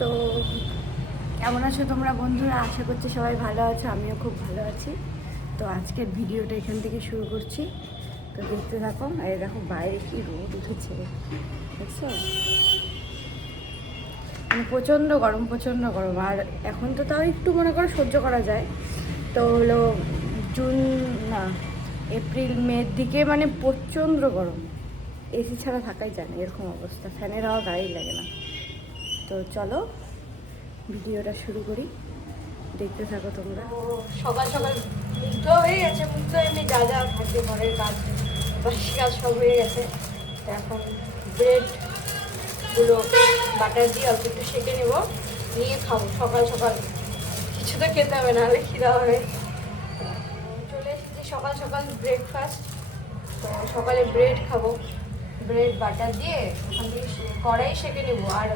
তো কেমন আছো তোমরা বন্ধুরা? আশা করছি সবাই ভালো আছো, আমিও খুব ভালো আছি। তো আজকের ভিডিওটা এখান থেকে শুরু করছি, তো দেখতে থাকো। এই দেখো বাইরে কি রোদ উঠেছে, দেখছো? মানে প্রচণ্ড গরম। আর এখন তো তাও একটু মনে করো সহ্য করা যায়। তো হলো জুন না এপ্রিল মের দিকে মানে প্রচণ্ড গরম, এসি ছাড়া থাকাই যায় না, এরকম অবস্থা, ফ্যানের হাওয়া গায়েই লাগে না। তো চলো ভিডিওটা শুরু করি, দেখতে থাকো তোমরা। সকাল সকাল মুগ্ধ হয়ে গেছে, মুগ্ধ এমনি যা যা থাকে ঘরের কাজ বাসি কাজ সব হয়ে গেছে। তো এখন ব্রেডগুলো বাটার দিয়ে অল্প একটু সেঁকে নেবো, নিয়ে খাবো সকাল সকাল। কিছু তো খেতে হবে, নাহলে খিদা হবে। চলে এসেছি সকাল সকাল ব্রেকফাস্ট। তো সকালে ব্রেড খাবো, ব্রেড বাটার দিয়ে ওখান থেকে কড়াই সেঁকে নেবো। আর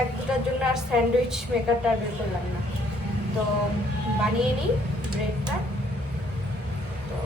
এক দুটার জন্য আর স্যান্ডউইচ মেকারটা আর বের করলাম না, তো বানিয়ে নিই ব্রেডটা। তো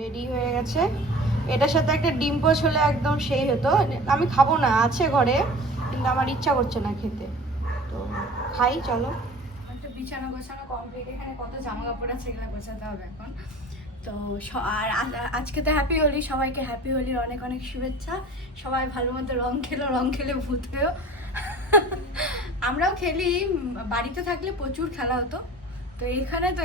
রেডি হয়ে গেছে, এটার সাথে একটা ডিম পোচ হলে একদম সেই হতো। আমি খাবো না, আছে ঘরে, কিন্তু আমার ইচ্ছা করছে না খেতে, তো খাই। চলো, একটু বিছানা গোছানো কমপ্লিট, এখানে কত জামা কাপড় আছে, এগুলো গোছাতে হবে এখন। তো আর আজকে তো হ্যাপি হোলি, সবাইকে হ্যাপি হোলির অনেক অনেক শুভেচ্ছা। সবাই ভালো মতো রং খেলে ভূত হয়েও। আমরাও খেলি, বাড়িতে থাকলে প্রচুর খেলা হতো। তো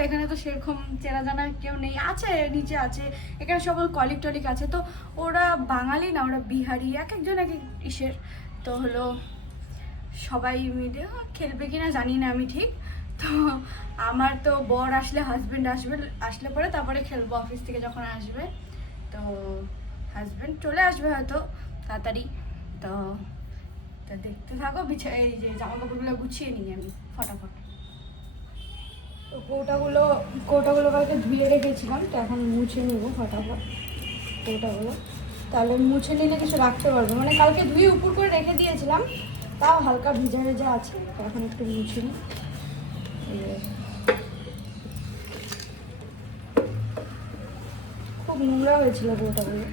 এখানে তো সেরকম চেনা জানা কেউ নেই, আছে নিচে আছে, এখানে সব কলিগ টলিগ আছে। তো ওরা বাঙালি না, ওরা বিহারি, এক একজন এক এক ইসের। তো হলো সবাই মিলে খেলবে কিনা জানি না আমি ঠিক। তো আমার তো বর আসলে, হাজব্যান্ড আসলে পরে তারপরে খেলবো, অফিস থেকে যখন আসবে। তো হাজব্যান্ড চলে আসবে হয়তো তাড়াতাড়ি। তো দেখতে থাকো, এই যে জামা কাপড়গুলো গুছিয়ে নিই আমি ফটাফট। তো কৌটাগুলো কালকে ধুয়ে রেখেছিলাম, তো এখন মুছে নেব ফটাফট কৌটাগুলো। তাহলে মুছে নিলে কিছু রাখতে পারবো, মানে কালকে ধুয়ে উপর করে রেখে দিয়েছিলাম, তাও হালকা ভিজা ভেজা আছে। তো এখন একটু মুছে নিই। খুব নোংরা হয়েছিল কৌটাগুলো।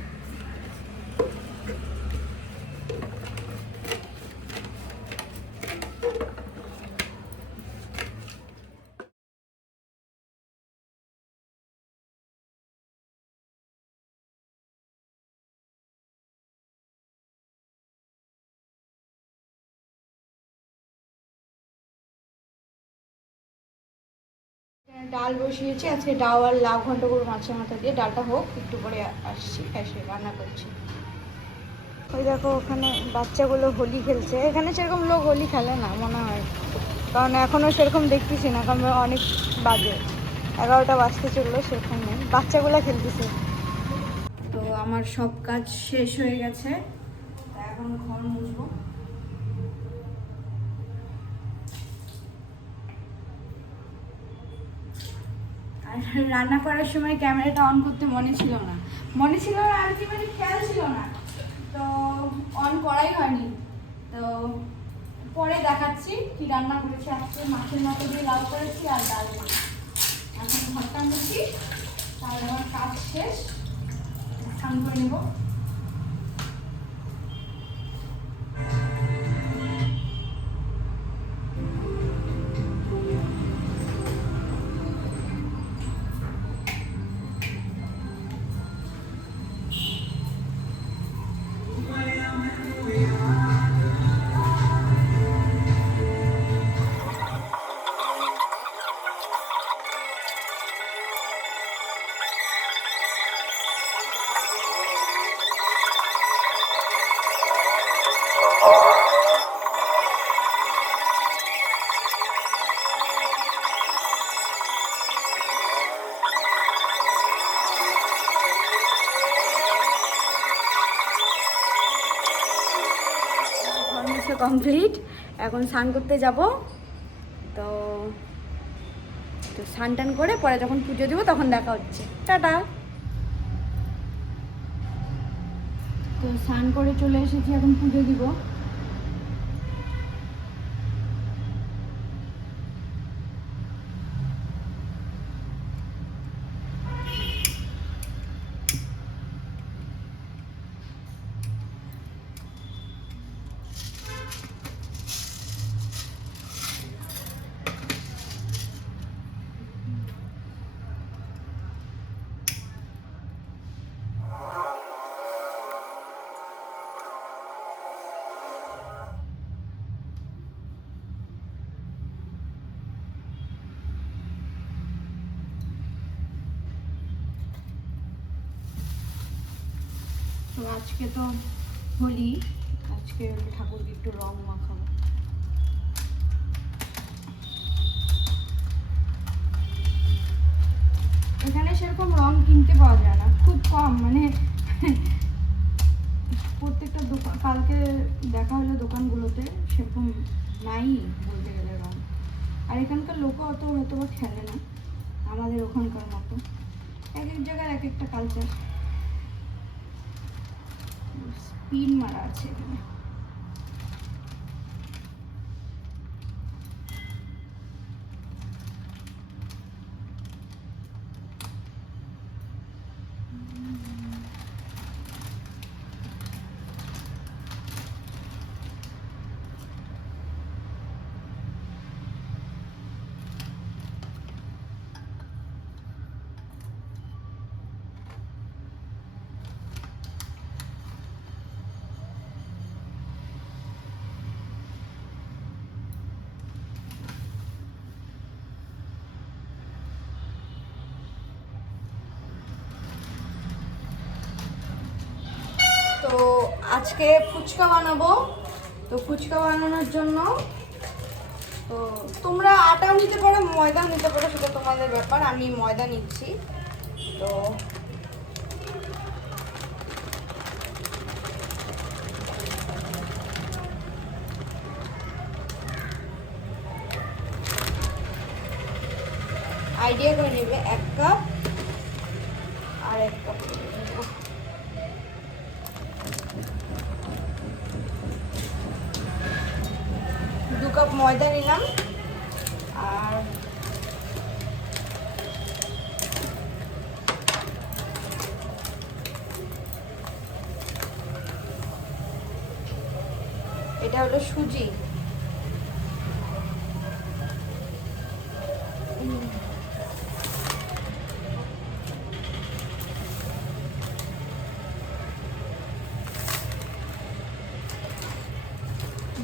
ডাল বসিয়েছি আজকে, ডাল আর লাউ ঘন্ট করবো মাছের মাথা দিয়ে। ডালটা হোক, একটু পরে আসছি, এসে রান্না করছি। ওই দেখো ওখানে বাচ্চাগুলো হোলি খেলছে। এখানে সেরকম লোক হোলি খেলে না মনে হয়, কারণ এখনও সেরকম দেখতেছি না, কারণ অনেক বাজে, 11টা বাজতে চললো, সেরকম নেই, বাচ্চাগুলো খেলতেছে। তো আমার সব কাজ শেষ হয়ে গেছে, এখন ঘর মুছবো। আর রান্না করার সময় ক্যামেরাটা অন করতে মনে ছিল না আর কি, মানে খেয়াল ছিল না, তো অন করাই হয়নি। তো পরে দেখাচ্ছি কি রান্না করেছি আজকে। মাছের মাথা দিয়ে লাউ করেছি আর ডাল করেছি। এখন ঘরটা মুছি, তাহলে আমার কাজ শেষ, স্নান করে নেবো। তো কমপ্লিট, এখন স্নান করতে যাব। তো তো স্নান টান করে পরে যখন পুজো দিব তখন দেখা হচ্ছে। টাটা। তো স্নান করে চলে এসেছি, এখন পুজো দিব। তো আজকে তো হোলি, আজকে ঠাকুরকে একটু রং মাখাবো। এখানে সেরকম রং কিনতে পাওয়া যায় না, খুব কম, মানে প্রত্যেকটা দোকান, কালকে দেখা হলো দোকানগুলোতে সেরকম নাই বলতে গেলে রং। আর এখানকার লোকও অত হয়তো বা খেলে না আমাদের ওখানকার মতো, এক এক জায়গার এক একটা কালচার। স্পিন মারা আছে এখানে। তো আজকে ফুচকা বানাবো। তো ফুচকা বানানোর জন্য তো তোমরা আটাও নিতে পারো, ময়দাও নিতে পারো, সেটা তোমাদের ব্যাপার। আমি ময়দা নিচ্ছি। তো আইডিয়া করে নেবে 1 কাপ আর 1 কাপ, 2 কাপ ময়দা নিলাম। আর এটা হলো সুজি।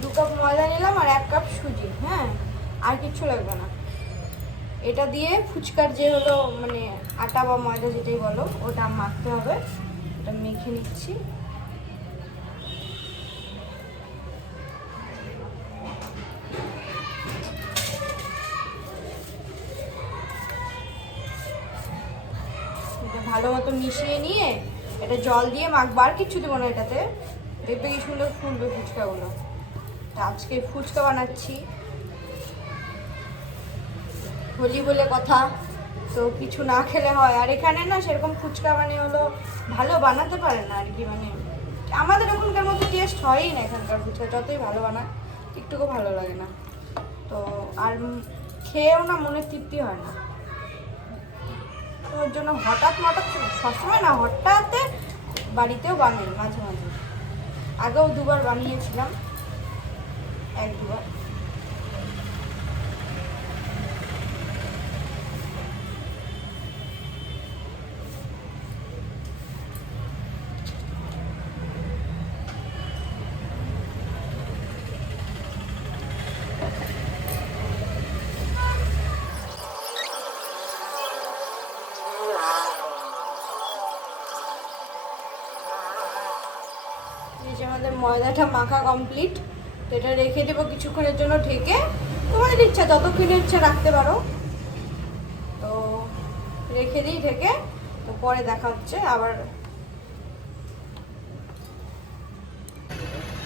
দু কাপ ময়দা নিলাম আর 1 কাপ সুজি। হ্যাঁ, আর কিচ্ছু লাগবে না। এটা দিয়ে ফুচকার যে হলো মানে আটা বা ময়দা যেটাই বলো, ওটা মাখতে হবে। এটা মেখে নিচ্ছি। ভালো মতো মিশিয়ে নিয়ে এটা জল দিয়ে মাখবো, আর কিচ্ছু দেবো না এটাতে। দেখবে কি সুন্দর ফুলবে ফুচকাগুলো। আজকে ফুচকা বানাচ্ছি, হোলি বলে কথা, তো কিছু না খেলে হয়। আর এখানে না সেরকম ফুচকা মানে হলো ভালো বানাতে পারে না আর কি, মানে আমাদের ওখানকার মতো টেস্ট হয়ই না এখানকার ফুচকা, যতই ভালো বানায় একটুকু ভালো লাগে না। তো আর খেয়েও না মনে তৃপ্তি হয় না। তো ওর জন্য হঠাৎ সবসময় না, হঠাৎ বাড়িতেও বানাই মাঝে মাঝে। আগেও 2বার বানিয়েছিলাম, 1-2বার। আমাদের ময়দাটা মাখা কমপ্লিট। তো এটা রেখে দেবো কিছুক্ষণের জন্য ঢেকে। তোমাদের ইচ্ছা, যতক্ষণের ইচ্ছা রাখতে পারো। তো রেখে দিই ঢেকে। তো পরে দেখা হচ্ছে আবার।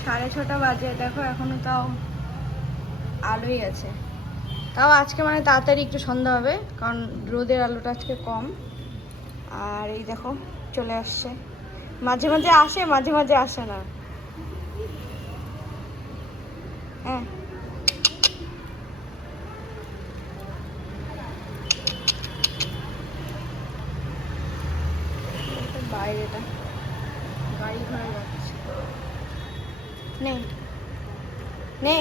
6:30 বাজে, দেখো এখনো তাও আলোই আছে। তাও আজকে মানে তাড়াতাড়ি একটু সন্ধ্যা হবে, কারণ রোদের আলোটা আজকে কম। আর এই দেখো চলে আসছে, মাঝে মাঝে আসে মাঝে মাঝে আসে না। হ্যাঁ বাইরেটা গাড়ি ঘোড়া যাচ্ছে। নে নে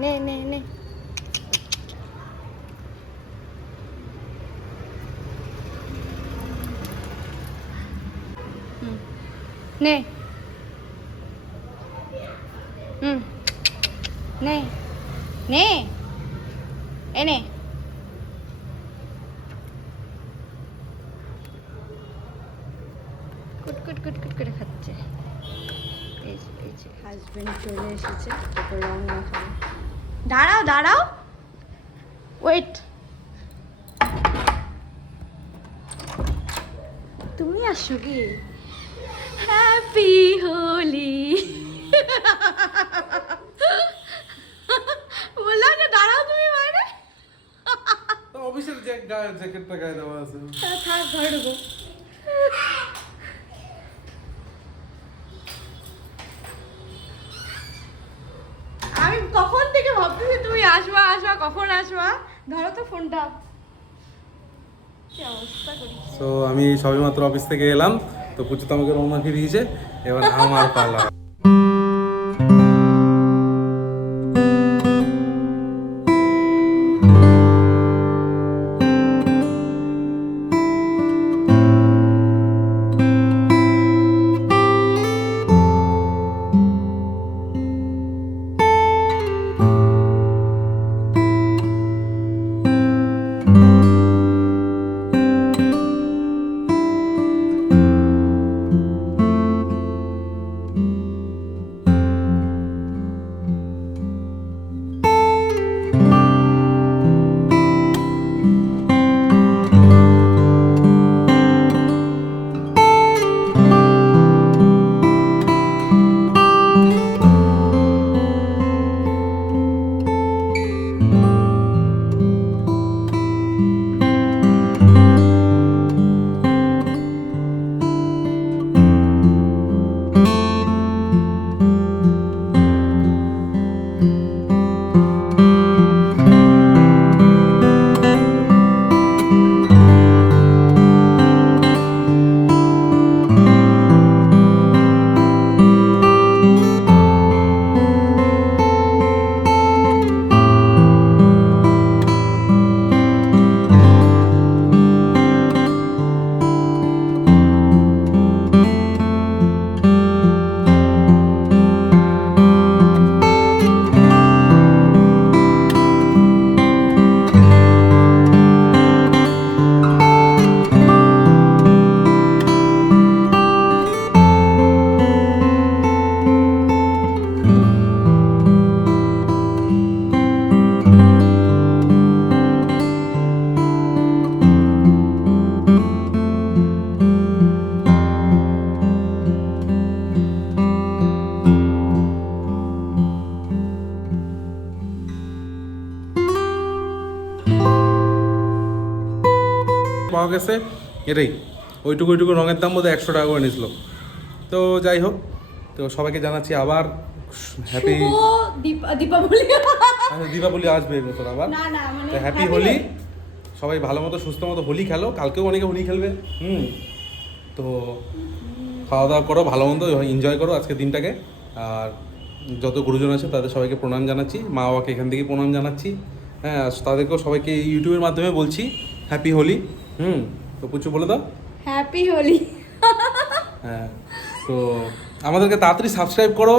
নে নে নে নে নে নে এ নে। কুট কুট কুট কুট করে খাচ্ছে। এই যে হাজবেন্ড চলে এসেছে, তারপর রং মাখানো। দাঁড়াও দাঁড়াও, ওয়েট। তুমি আসছো কি? হ্যাপি হোলি। বললাম না দাঁড়াও তুমি বাইরে। অফিসের জ্যাকেটটা গায়ে দেওয়া আছে। থাক ঘরে ঢুকো। আমি কখন থেকে ভাবতেছি তুমি আসবা আসবা, কখন আসবা। ধরো তো ফোনটা। কি অবস্থা করি। তো আমি সবেমাত্র অফিস থেকে এলাম, তো পুচু তো আমাকে রং মাখিয়ে দিয়েছে, এবার আমার পালা। পাওয়া গেছে এটাই, ওইটুকু রঙের দাম বোধহয় 100 টাকা করে নিয়েছিল। তো যাই হোক, তো সবাইকে জানাচ্ছি আবার হ্যাপি দীপাবলি। দীপাবলি আসবে এবছর আবার। না না মানে হ্যাপি হোলি। সবাই ভালো মতো সুস্থ মতো হোলি খেলো, কালকেও অনেকে হোলি খেলবে। তো খাওয়া দাওয়া করো, ভালো মন্দ এনজয় করো আজকের দিনটাকে। আর যত গুরুজন আছে তাদের সবাইকে প্রণাম জানাচ্ছি, মা বাবাকে এখান থেকে প্রণাম জানাচ্ছি। হ্যাঁ, তাদেরকেও সবাইকে ইউটিউবের মাধ্যমে বলছি হ্যাপি হোলি। তো পুচু বলে দাও হ্যাপি হোলি। হ্যাঁ, তো আমাদেরকে তাড়াতাড়ি সাবস্ক্রাইব করো।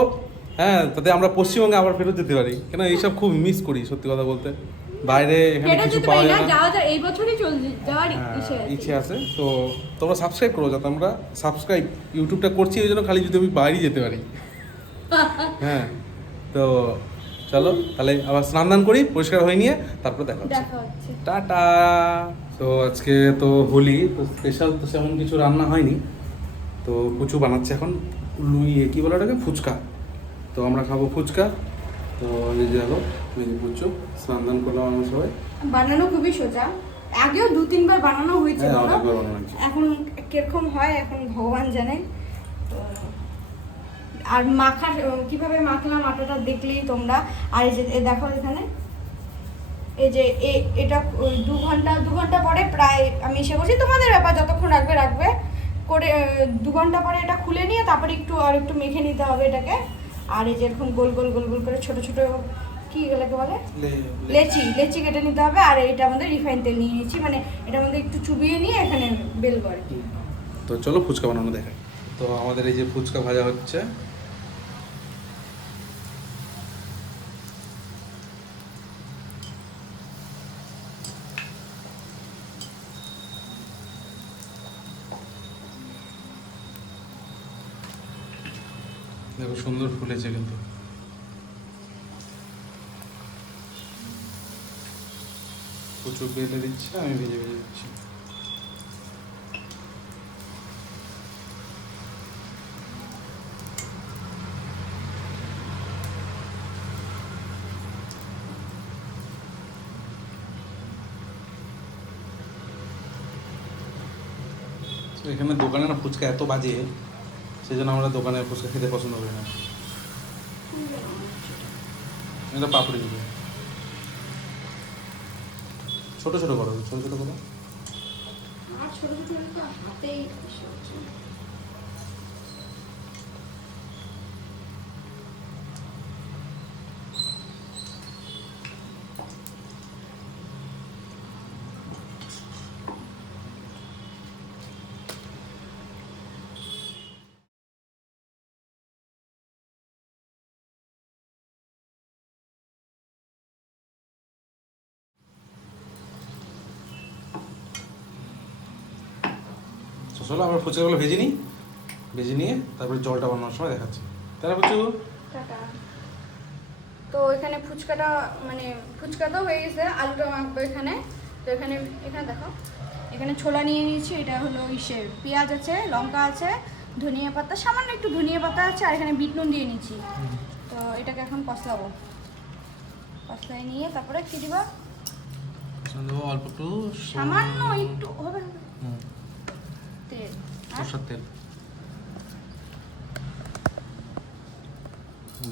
হ্যাঁ, তাতে আমরা পশ্চিমবঙ্গে আবার ফেরত যেতে পারি, কেন এইসব খুব মিস করি সত্যি কথা বলতে। বাইরে এখানে এটা কিছু যেতে পাওয়া পারি না, যায় না। যাওয়া যায় এই বছরই যাওয়ার হ্যাঁ, ইচ্ছে ইচ্ছে আছে। তো তোমরা সাবস্ক্রাইব করো, যাতে আমরা সাবস্ক্রাইব ইউটিউবটা করছি ওই জন্য খালি যদি আমি বাইরে যেতে পারি। হ্যাঁ, তো চলো তাহলে আবার স্নান দান করি, পরিষ্কার হয়ে নিয়ে তারপর দেখা হচ্ছে। দেখা হচ্ছে। টাটা। তো আজকে তো হোলি, তো স্পেশাল তো সেমন কিছু রান্না হয়নি। তো পুচু বানাচ্ছে এখন কী বলে ওটাকে, ফুচকা। তো আমরা খাবো ফুচকা। তো এই যে দেখো, এই যে পুচু স্নান দান করলাম আমরা সবাই। বানানো খুবই সোজা, আগেও 2-3 বার বানানো হয়েছে, হ্যাঁ, বলো? অনেকবার বানানো হয়েছে। এখন কিরকম হয় এখন ভগবান জানে। তো আর মাখার কিভাবে মাখলাম আটাটা দেখলেই তোমরা। আর এই যে দেখো এখানে, এই যে এটা 2 ঘন্টা পরে প্রায় আমি এসে বসি, তোমাদের ব্যাপার যতক্ষণ রাখবে করে 2 ঘন্টা পরে এটা খুলে নিয়ে তারপরে একটু মেখে নিতে হবে এটাকে। আর এই যে এরকম গোল গোল করে ছোট ছোট কি এগুলোকে বলে, লেচি কেটে নিতে হবে। আর এটা আমাদের রিফাইন তেল নিয়ে নিয়েছি, মানে এটার মধ্যে একটু চুবিয়ে নিয়ে এখানে বেলবো আর কি। তো চলো ফুচকা বানানো দেখাই। তো আমাদের এই যে ফুচকা ভাজা হচ্ছে। দেখো সুন্দর ফুলেছে কিন্তু। প্রচুর বেলে দিচ্ছে, আমি ভেজে দিচ্ছি। এখানে দোকানে না ফুচকা এত বাজে, সেই জন্য আমরা দোকানে ফুচকা খেতে পছন্দ করি না। এটা পাপড়ি দিবে, ছোট ছোট করো, ছোট ছোট করো। আর ছোট ছোট হাতেই তো চলো আমরা ফুচকাগুলো ভেজে নিই, ভেজে নিয়ে তারপরে জলটা বানানোর সময় দেখাচ্ছি। তাহলে ফুচু টাটা। তো এখানে ফুচকাটা মানে ফুচকাটাও হয়ে গেছে, আলুটা মাখবো এখানে। তো এখানে দেখো, এখানে ছোলা নিয়ে নিয়েছি, এটা হলো পেঁয়াজ আছে, লঙ্কা আছে, ধনিয়া পাতা, সামান্য একটু ধনিয়া পাতা আছে, আর এখানে বিট নুন দিয়ে নিয়েছি। তো এটাকে এখন কষলাবো, কষলাই নিয়ে তারপরে কি দিবা, অল্প একটু সামান্য একটু হবে তেল, সরষের তেল।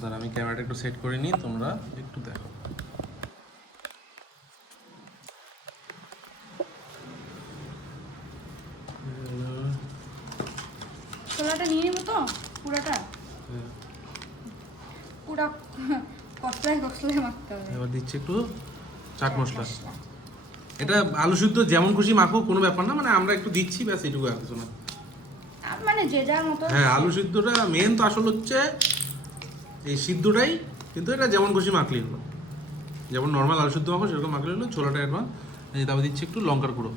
দাঁড়া আমি ক্যামেরাটা একটু সেট করে নিই, তোমরা একটু দেখো। ছোলাটা নিয়ে নেবো তো পুরাটা, পুরা কষলায় মাখতে হবে। এবার দিচ্ছি একটু চাট মশলা। এটা আলু সিদ্ধ যেমন খুশি মাখো, কোনো ব্যাপার না, মানে আমরা একটু দিচ্ছি ব্যাস, এইটুকু আর কিছু না। মানে যে যার মতো। হ্যাঁ, আলু সিদ্ধটা মেন তো আসল হচ্ছে এই সিদ্ধটাই, কিন্তু এটা যেমন খুশি মাখলেই হলো, যেমন নর্মাল আলু সিদ্ধ মাখো সেরকম মাখলেই হলো। ছোলাটা অ্যাডভান্স। এই তারপর দিচ্ছি একটু লঙ্কার গুঁড়ো।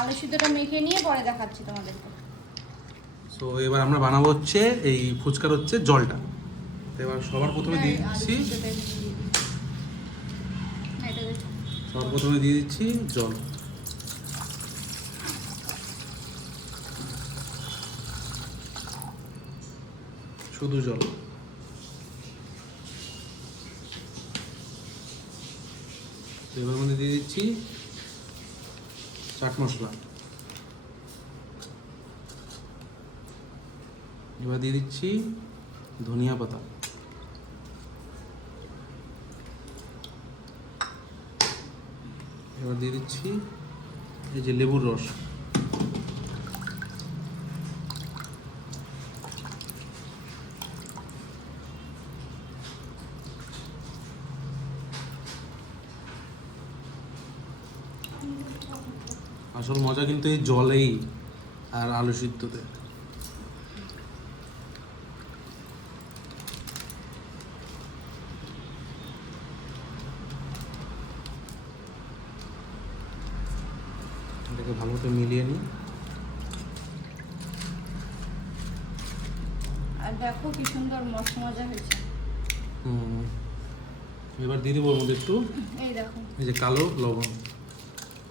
আলু সিদ্ধটা মেখে নিয়ে পরে দেখাচ্ছি তোমাদেরকে। সো এবার আমরা বানাবো হচ্ছে এই ফুচকার হচ্ছে জলটা। তো এবার সবার প্রথমে দিয়ে দিচ্ছি, সবার প্রথমে দিয়ে দিচ্ছি জল। শুধু জল। এবার মধ্যে দিয়ে দিচ্ছি চাট মশলা। এবার দিয়ে দিচ্ছি ধনিয়া পাতা। এবার দিয়ে দিচ্ছি এই যে লেবুর রস। আসল মজা কিন্তু এই জলেই আর আলু সিদ্ধতে। মতো মিলিয়ে নিই। আর দেখো কি সুন্দর মজা হয়েছে। এবার দিয়ে দেবো ওর মধ্যে একটু এই দেখো, এই যে কালো লবণ,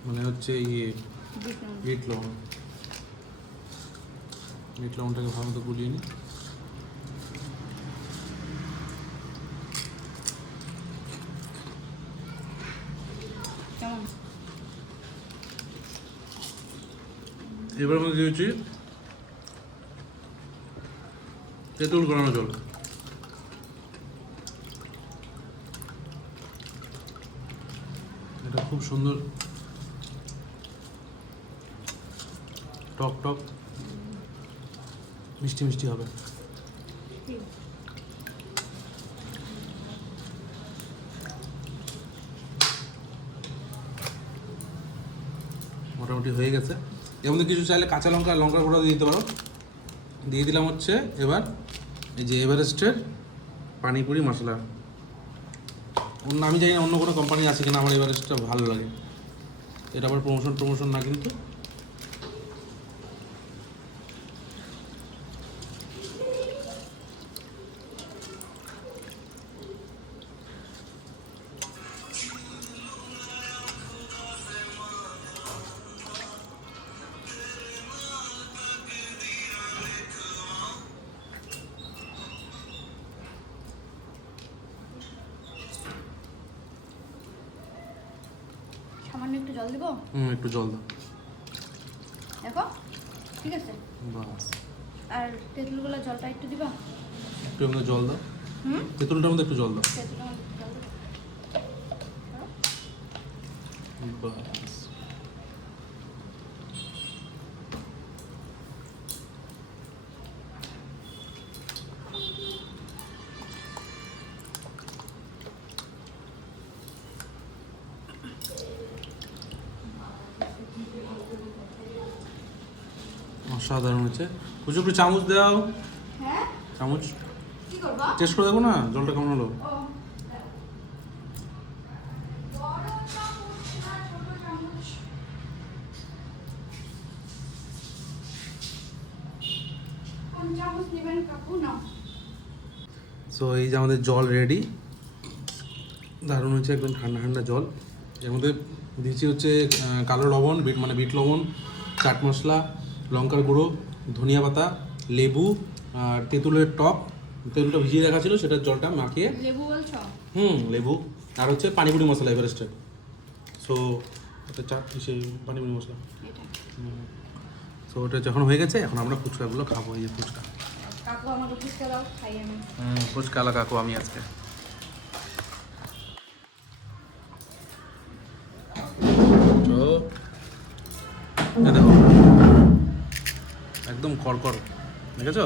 মানে হচ্ছে ইয়ে দেখুন। বিট লবণ। বিট লবণটাকে ভালো মতো গুলিয়ে নিই। কেমন? এবার মধ্যে দিয়েছি তেঁতুল গড়ানো জল। এটা খুব সুন্দর টক টক মিষ্টি মিষ্টি হবে। মোটামুটি হয়ে গেছে। এর মধ্যে কিছু চাইলে কাঁচা লঙ্কা লঙ্কার গুঁড়ো দিয়ে দিতে পারো। দিয়ে দিলাম হচ্ছে এবার এই যে এভারেস্টের পানিপুরি মশলা। অন্য আমি জানি না অন্য কোনো কোম্পানি আছে কিনা, আমার এভারেস্টটা ভালো লাগে। এটা আবার প্রমোশন না কিন্তু। সামান্য একটু জল দিব, একটু জল দাও। দেখো ঠিক আছে। বাস, আর তেঁতুলগুলো জলটা একটু দিবা। একটু এর মধ্যে জল দাও। হুম, তেঁতুলটার মধ্যে একটু জল দাও। তেঁতুলের মধ্যে জল দিবা। বাস, অসাধারণ হচ্ছে। কুচু একটু চামচ দাও, হ্যাঁ, চামচ কি করবা? টেস্ট করে দেখো না জলটা কেমন হলো। ও, বড় চামচ না ছোট চামচ? কোন চামচ নেবেন কাকু? না সো এই যে আমাদের জল রেডি, দারুণ হচ্ছে, একদম ঠান্ডা ঠান্ডা জল। এর মধ্যে দিয়েছি হচ্ছে কালো লবণ, বিট লবণ, চাট মশলা, লঙ্কার গুঁড়ো, ধনিয়া পাতা, লেবু আর তেঁতুলের টক। তেঁতুলটা ভিজিয়ে রাখা ছিল, সেটার জলটা মাখিয়ে। লেবু বলছো? লেবু। আর হচ্ছে পানিপুরি মশলা এভারেস্টের। সো এটা সেই পানিপুরি মশলা। এটা সো ওটা যখন হয়ে গেছে, এখন আমরা ফুচকাগুলো খাবো। এই যে ফুচকা। কাকু আমাকে ফুচকা দাও, খাই আমি। ফুচকা আলা কাকু আমি আজকে। তো দেখো একদম কড়কড়, দেখেছো?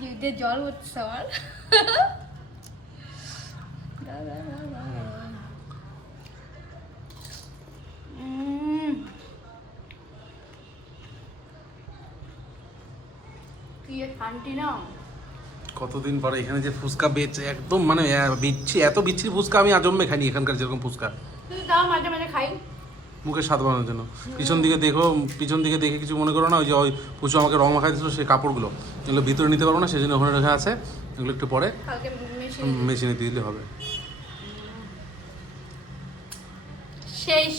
জিভে জল উঠছে আমার। কি শান্তি না। কতদিন পরে এখানে যে ফুচকা বেচে, একদম মানে এত বিচ্ছিরি ফুচকা আমি আজন্মে খাইনি এখানকার যেরকম ফুচকা। কিন্তু তাও মাঝে মাঝে খাই। মুখে স্বাদ বানানোর জন্য। পিছন দিকে দেখে কিছু মনে করো না, ওই যে ওই পুচু আমাকে রং মাখাই দিয়েছিল সেই কাপড়গুলো, এগুলো ভিতরে নিতে পারবো না, সেই জন্য ওখানে রেখে আছে। এগুলো একটু পরে কালকে মেশিনে দিয়ে দিলে হবে।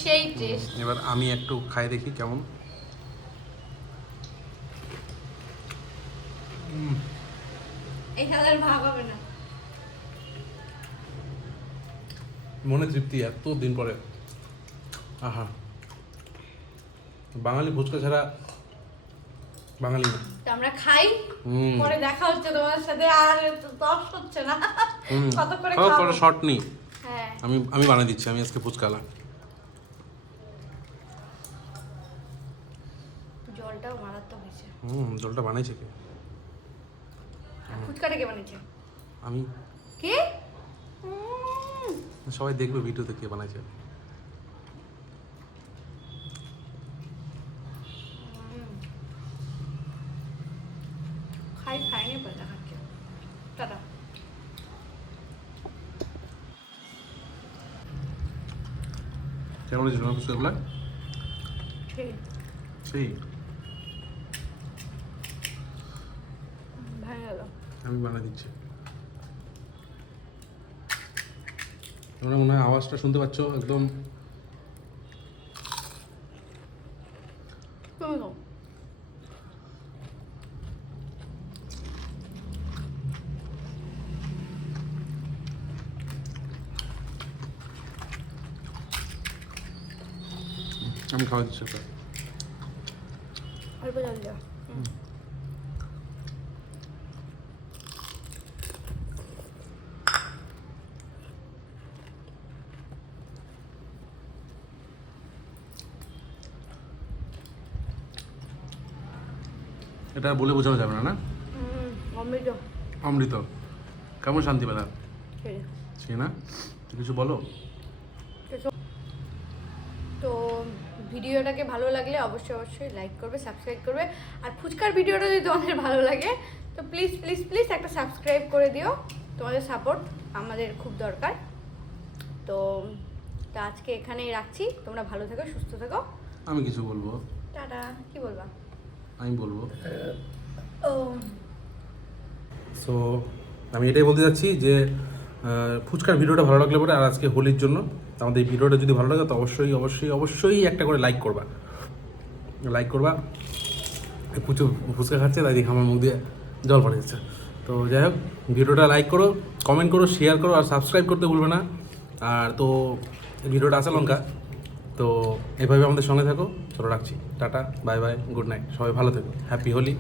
সেই টেস্ট। এবার আমি একটু খাই দেখি কেমন। এই খেলার ভাগ হবে না। মনে তৃপ্তি এত দিন পরে। আহা, বাঙালি ফুচকা ছাড়া বাঙালি না। তো আমরা খাই, পরে দেখা হচ্ছে তোমার সাথে। আর দশ হচ্ছে না, কত করে খাবো? শর্ট নি। হ্যাঁ, আমি বানিয়ে দিচ্ছি, আমি আজকে ফুচকালা। জলটাও মারাত্মক হয়েছে। জলটা বানাইছে কে? ফুচকাটা কে বানিয়েছে? আমি। কে? সবাই দেখবে ভিডিওতে কে বানাইছে। খাইনি পরে দেখাচ্ছে। টাটা। কেমন হয়েছিল না ফুচকাগুলো? সেই ভালো গেল। আমি বানিয়ে দিচ্ছি। তোমরা মনে হয় আওয়াজটা শুনতে পাচ্ছ একদম। তুমি খাও। আমি খাওয়া দিচ্ছি তো। অল্প জল দাও। এটা বলে বোঝানো যাবে না, না? অমৃত। অমৃত। কেমন শান্তি পেলা? সেই। সে না, তো কিছু বলো। তো ভিডিওটাকে ভালো লাগলে অবশ্যই অবশ্যই লাইক করবে, সাবস্ক্রাইব করবে। আর ফুচকার ভিডিওটা যদি তোমাদের ভালো লাগে তো প্লিজ প্লিজ প্লিজ একটা সাবস্ক্রাইব করে দিও। তোমাদের সাপোর্ট আমাদের খুব দরকার। তো তো আজকে এখানেই রাখছি। তোমরা ভালো থেকো, সুস্থ থেকো। আমি কিছু বলবো। টাটা। কি বলবা? আমি বলবো। ও সো আমি এটাই বলতে চাচ্ছি যে ফুচকার ভিডিওটা ভালো লাগলে পরে, আর আজকে হোলির জন্য আমাদের এই ভিডিওটা যদি ভালো লাগে তো অবশ্যই অবশ্যই অবশ্যই একটা করে লাইক করবা। লাইক করবা। ফুচকা খাচ্ছে তাই দেখে আমার মুখ দিয়ে জল পড়ে যাচ্ছে। তো যাই হোক, ভিডিওটা লাইক করো, কমেন্ট করো, শেয়ার করো, আর সাবস্ক্রাইব করতে ভুলবে না। আর তো ভিডিওটা আছে লঙ্কা। তো এভাবে আমাদের সঙ্গে থাকো। চলো রাখছি। Tata, bye bye, good night. সবাই ভালো থেকো। হ্যাপি হোলি।